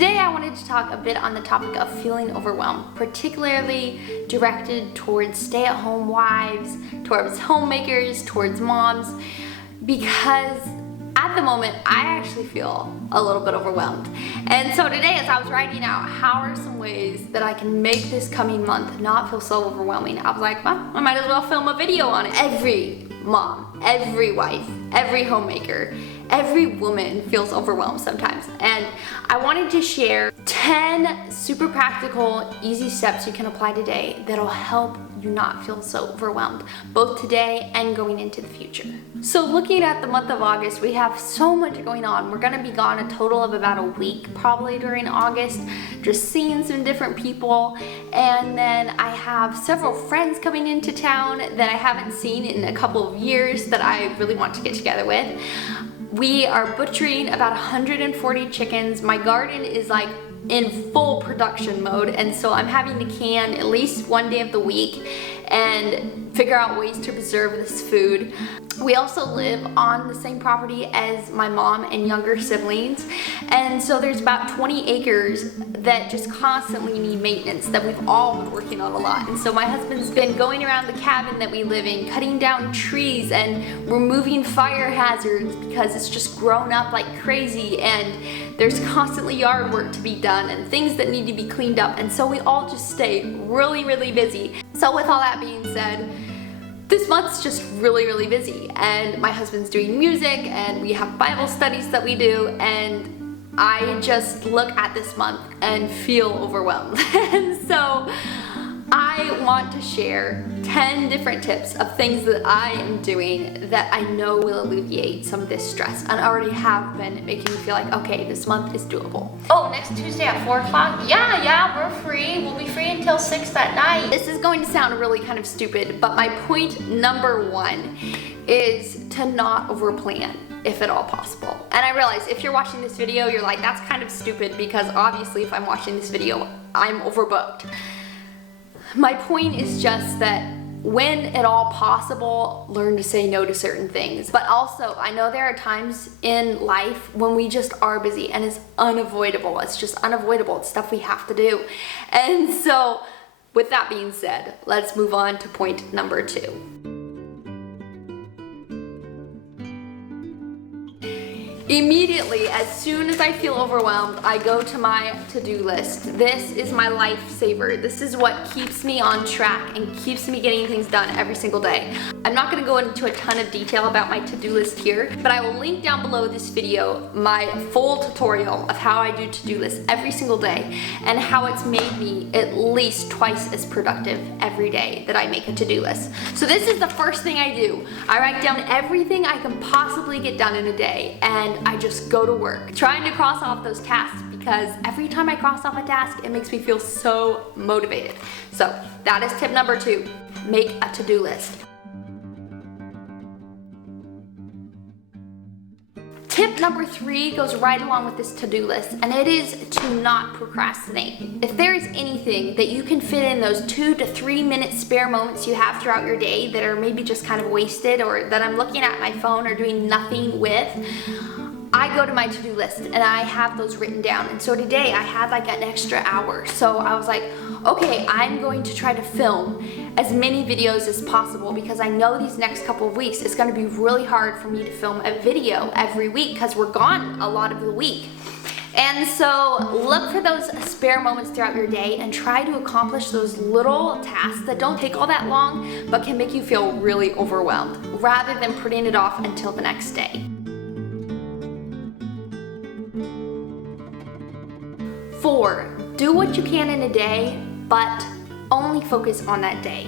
Today I wanted to talk a bit on the topic of feeling overwhelmed, particularly directed towards stay-at-home wives, towards homemakers, towards moms, because at the moment I actually feel a little bit overwhelmed. And so today, as I was writing out how are some ways that I can make this coming month not feel so overwhelming, I was like, well, I might as well film a video on it. Every mom, every wife, every homemaker, every woman feels overwhelmed sometimes. And I wanted to share 10 super practical, easy steps you can apply today that'll help you not feel so overwhelmed, both today and going into the future. So looking at the month of August, we have so much going on. We're gonna be gone a total of about a week probably during August, just seeing some different people. And then I have several friends coming into town that I haven't seen in a couple of years that I really want to get together with. We are butchering about 140 chickens. My garden is like in full production mode, and so I'm having to can at least one day of the week and figure out ways to preserve this food. We also live on the same property as my mom and younger siblings, and so there's about 20 acres that just constantly need maintenance that we've all been working on a lot. And so my husband's been going around the cabin that we live in, cutting down trees and removing fire hazards because it's just grown up like crazy, and there's constantly yard work to be done and things that need to be cleaned up, and so we all just stay really busy. So with all that being said, this month's just really busy, and my husband's doing music and we have Bible studies that we do, and I just look at this month and feel overwhelmed. And so I want to share 10 different tips of things that I am doing that I know will alleviate some of this stress and already have been making me feel like, okay, this month is doable. Oh, next Tuesday at 4 o'clock? Yeah, we're free. We'll be free until 6 that night. This is going to sound really kind of stupid, but my point number one is to not overplan, if at all possible. And I realize if you're watching this video, you're like, that's kind of stupid, because obviously if I'm watching this video, I'm overbooked. My point is just that when at all possible, learn to say no to certain things. But also, I know there are times in life when we just are busy and it's unavoidable. It's just unavoidable. It's stuff we have to do. And so, with that being said, let's move on to point number 2. Immediately, as soon as I feel overwhelmed, I go to my to-do list. This is my lifesaver. This is what keeps me on track and keeps me getting things done every single day. I'm not gonna go into a ton of detail about my to-do list here, but I will link down below this video my full tutorial of how I do to-do lists every single day and how it's made me at least twice as productive every day that I make a to-do list. So this is the first thing I do. I write down everything I can possibly get done in a day, and I just go to work, trying to cross off those tasks, because every time I cross off a task, it makes me feel so motivated. So that is tip number 2, make a to-do list. Tip number 3 goes right along with this to-do list, and it is to not procrastinate. If there is anything that you can fit in those 2 to 3 minute spare moments you have throughout your day that are maybe just kind of wasted, or that I'm looking at my phone or doing nothing with, I go to my to-do list and I have those written down. And so today I had like an extra hour. So I was like, okay, I'm going to try to film as many videos as possible, because I know these next couple of weeks it's gonna be really hard for me to film a video every week because we're gone a lot of the week. And so look for those spare moments throughout your day and try to accomplish those little tasks that don't take all that long but can make you feel really overwhelmed, rather than putting it off until the next day. 4, do what you can in a day, but only focus on that day.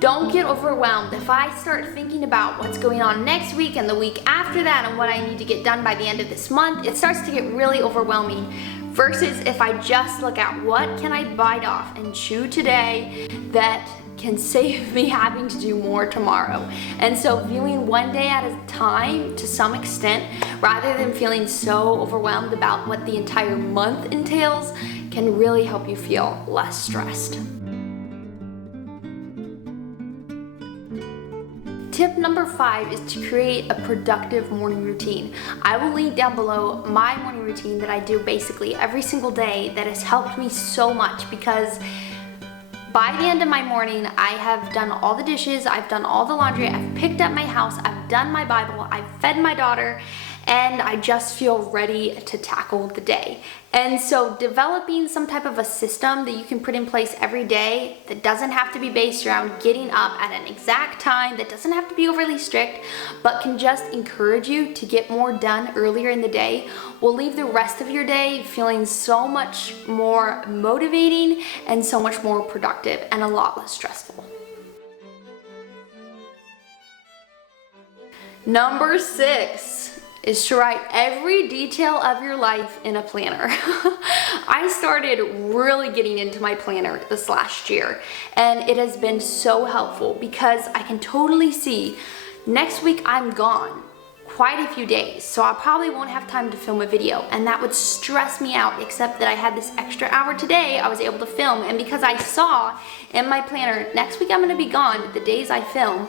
Don't get overwhelmed. If I start thinking about what's going on next week and the week after that and what I need to get done by the end of this month, it starts to get really overwhelming. Versus if I just look at what can I bite off and chew today that can save me having to do more tomorrow. And so viewing one day at a time to some extent, rather than feeling so overwhelmed about what the entire month entails, can really help you feel less stressed. Tip number 5 is to create a productive morning routine. I will link down below my morning routine that I do basically every single day that has helped me so much, because by the end of my morning, I have done all the dishes, I've done all the laundry, I've picked up my house, I've done my Bible, I've fed my daughter, and I just feel ready to tackle the day. And so developing some type of a system that you can put in place every day that doesn't have to be based around getting up at an exact time, that doesn't have to be overly strict, but can just encourage you to get more done earlier in the day, will leave the rest of your day feeling so much more motivating and so much more productive and a lot less stressful. Number 6 is to write every detail of your life in a planner. I started really getting into my planner this last year, and it has been so helpful because I can totally see next week I'm gone quite a few days, so I probably won't have time to film a video, and that would stress me out, except that I had this extra hour today I was able to film, and because I saw in my planner next week I'm gonna be gone, the days I film,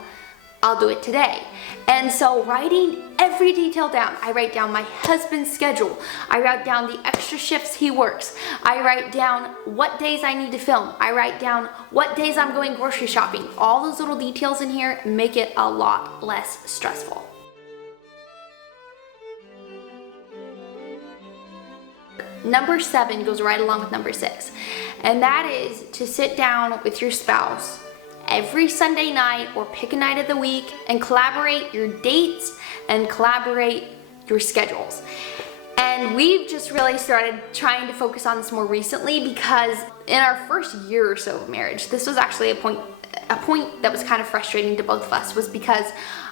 I'll do it today. And so writing every detail down, I write down my husband's schedule, I write down the extra shifts he works, I write down what days I need to film, I write down what days I'm going grocery shopping. All those little details in here make it a lot less stressful. Number 7 goes right along with number 6, and that is to sit down with your spouse every Sunday night or pick a night of the week and collaborate your dates and collaborate your schedules. And we've just really started trying to focus on this more recently, because in our first year or so of marriage, this was actually a point that was kind of frustrating to both of us, was because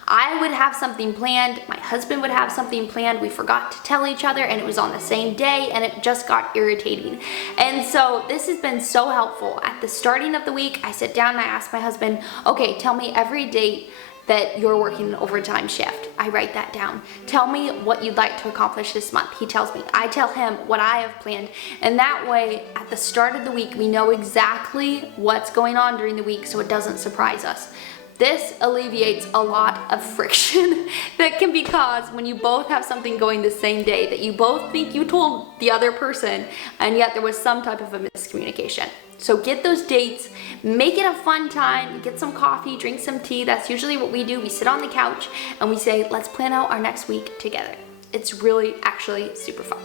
I would have something planned, my husband would have something planned, we forgot to tell each other, and it was on the same day, and it just got irritating. And so this has been so helpful. At the starting of the week, I sit down and I ask my husband, okay, tell me every date that you're working an overtime shift. I write that down. Tell me what you'd like to accomplish this month. He tells me. I tell him what I have planned. And that way, at the start of the week, we know exactly what's going on during the week, so it doesn't surprise us. This alleviates a lot of friction that can be caused when you both have something going the same day that you both think you told the other person, and yet there was some type of a miscommunication. So get those dates, make it a fun time, get some coffee, drink some tea. That's usually what we do. We sit on the couch and we say, let's plan out our next week together. It's really actually super fun.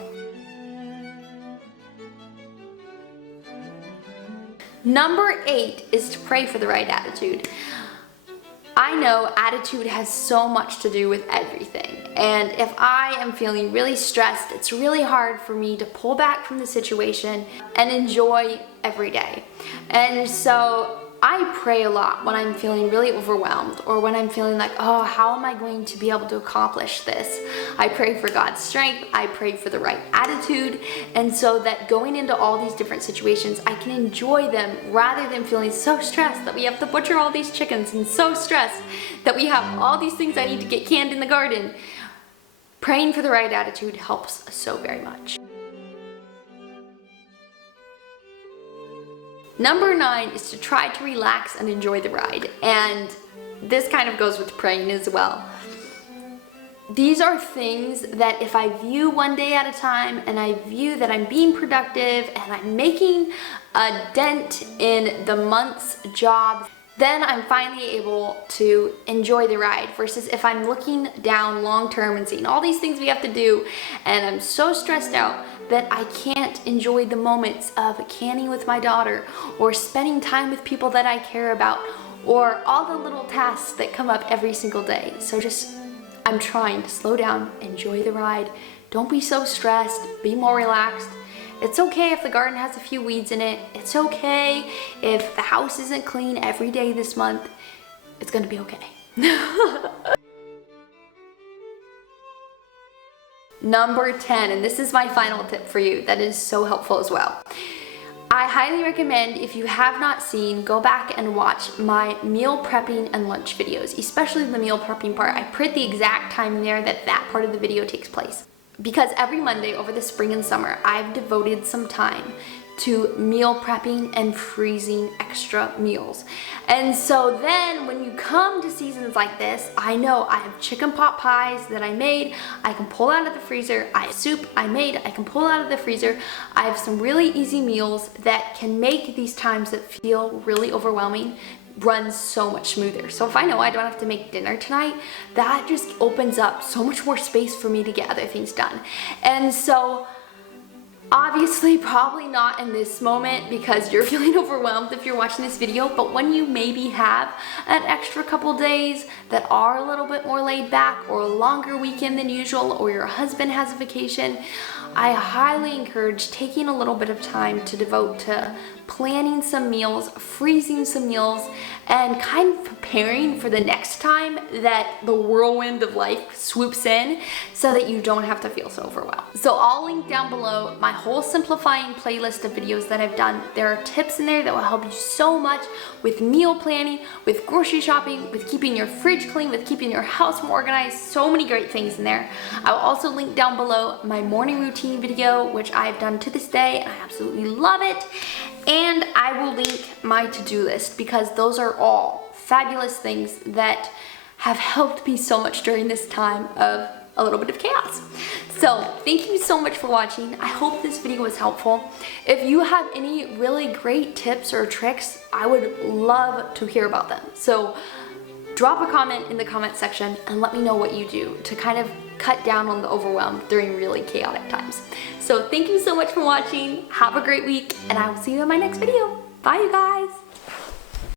Number 8 is to pray for the right attitude. I know attitude has so much to do with everything, and if I am feeling really stressed, it's really hard for me to pull back from the situation and enjoy every day. And so I pray a lot when I'm feeling really overwhelmed, or when I'm feeling like, oh, how am I going to be able to accomplish this? I pray for God's strength, I pray for the right attitude, and so that going into all these different situations, I can enjoy them rather than feeling so stressed that we have to butcher all these chickens, and so stressed that we have all these things I need to get canned in the garden. Praying for the right attitude helps so very much. Number 9 is to try to relax and enjoy the ride. And this kind of goes with praying as well. These are things that if I view one day at a time, and I view that I'm being productive and I'm making a dent in the month's job, then I'm finally able to enjoy the ride, versus if I'm looking down long term and seeing all these things we have to do and I'm so stressed out that I can't enjoy the moments of canning with my daughter, or spending time with people that I care about, or all the little tasks that come up every single day. So I'm trying to slow down, enjoy the ride. Don't be so stressed, be more relaxed. It's okay if the garden has a few weeds in it. It's okay if the house isn't clean every day this month. It's gonna be okay. Number 10, and this is my final tip for you that is so helpful as well. I highly recommend, if you have not seen, go back and watch my meal prepping and lunch videos, especially the meal prepping part. I put the exact time there that part of the video takes place. Because every Monday over the spring and summer, I've devoted some time to meal prepping and freezing extra meals. And so then when you come to seasons like this, I know I have chicken pot pies that I made, I can pull out of the freezer. I have soup I made, I can pull out of the freezer. I have some really easy meals that can make these times that feel really overwhelming run so much smoother. So if I know I don't have to make dinner tonight, that just opens up so much more space for me to get other things done. And so obviously, probably not in this moment because you're feeling overwhelmed if you're watching this video, but when you maybe have an extra couple days that are a little bit more laid back or a longer weekend than usual, or your husband has a vacation, I highly encourage taking a little bit of time to devote to planning some meals, freezing some meals, and kind of preparing for the next time that the whirlwind of life swoops in so that you don't have to feel so overwhelmed. So I'll link down below my whole simplifying playlist of videos that I've done. There are tips in there that will help you so much with meal planning, with grocery shopping, with keeping your fridge clean, with keeping your house more organized, so many great things in there. I will also link down below my morning routine video, which I've done to this day, and I absolutely love it. And I will link my to-do list because those are all fabulous things that have helped me so much during this time of a little bit of chaos. So thank you so much for watching. I hope this video was helpful. If you have any really great tips or tricks, I would love to hear about them. So drop a comment in the comment section and let me know what you do to kind of cut down on the overwhelm during really chaotic times. So thank you so much for watching. Have a great week, and I will see you in my next video. Bye, you guys.